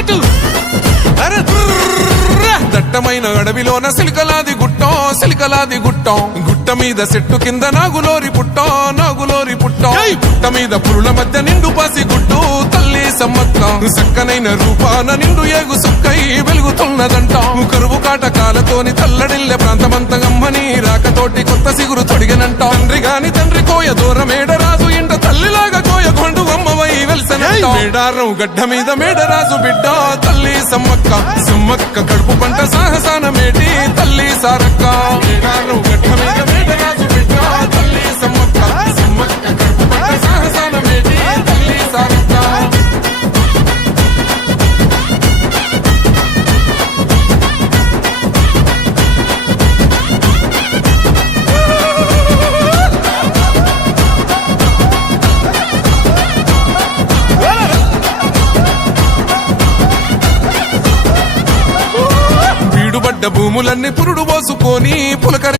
పట్టు దట్టమైన అడవిలోన సిలికలాది గుట్టం గుట్ట మీద చెట్టు కింద నాగులోరి పుట్టో పుట్ట మీద పురుల మధ్య నిండు పాసి గుట్టు తల్లి సమ్మక్క సక్కనైన రూపాన నిండు ఏగు సుక్కై వెలుగుతున్నదంట కరువు కాటకాలతోని తల్లడిల్లె ప్రాంతమంతగమ్మని రాకతోటి కొత్త సిగురు తొడిగనంట తండ్రి కోయ దూరమేడరాజు ఇంట తల్లిలాగా కోయ కొండు అమ్మవై వెల్సనంట మేడారం గడ్డ మీద మేడరాజు బిడ్డ తల్లి సమ్మక్క కడుపు పంట సాహసాన మేటి తల్లి సారక్క మేడారం గడ్డ మీద మేడరాజు బిడ్డ తల్లి సమ్మక్క కడుపు పంట సాహసాన మేటి తల్లి సారక్క భూములన్నీ పురుడు పోసుకొని పులకరి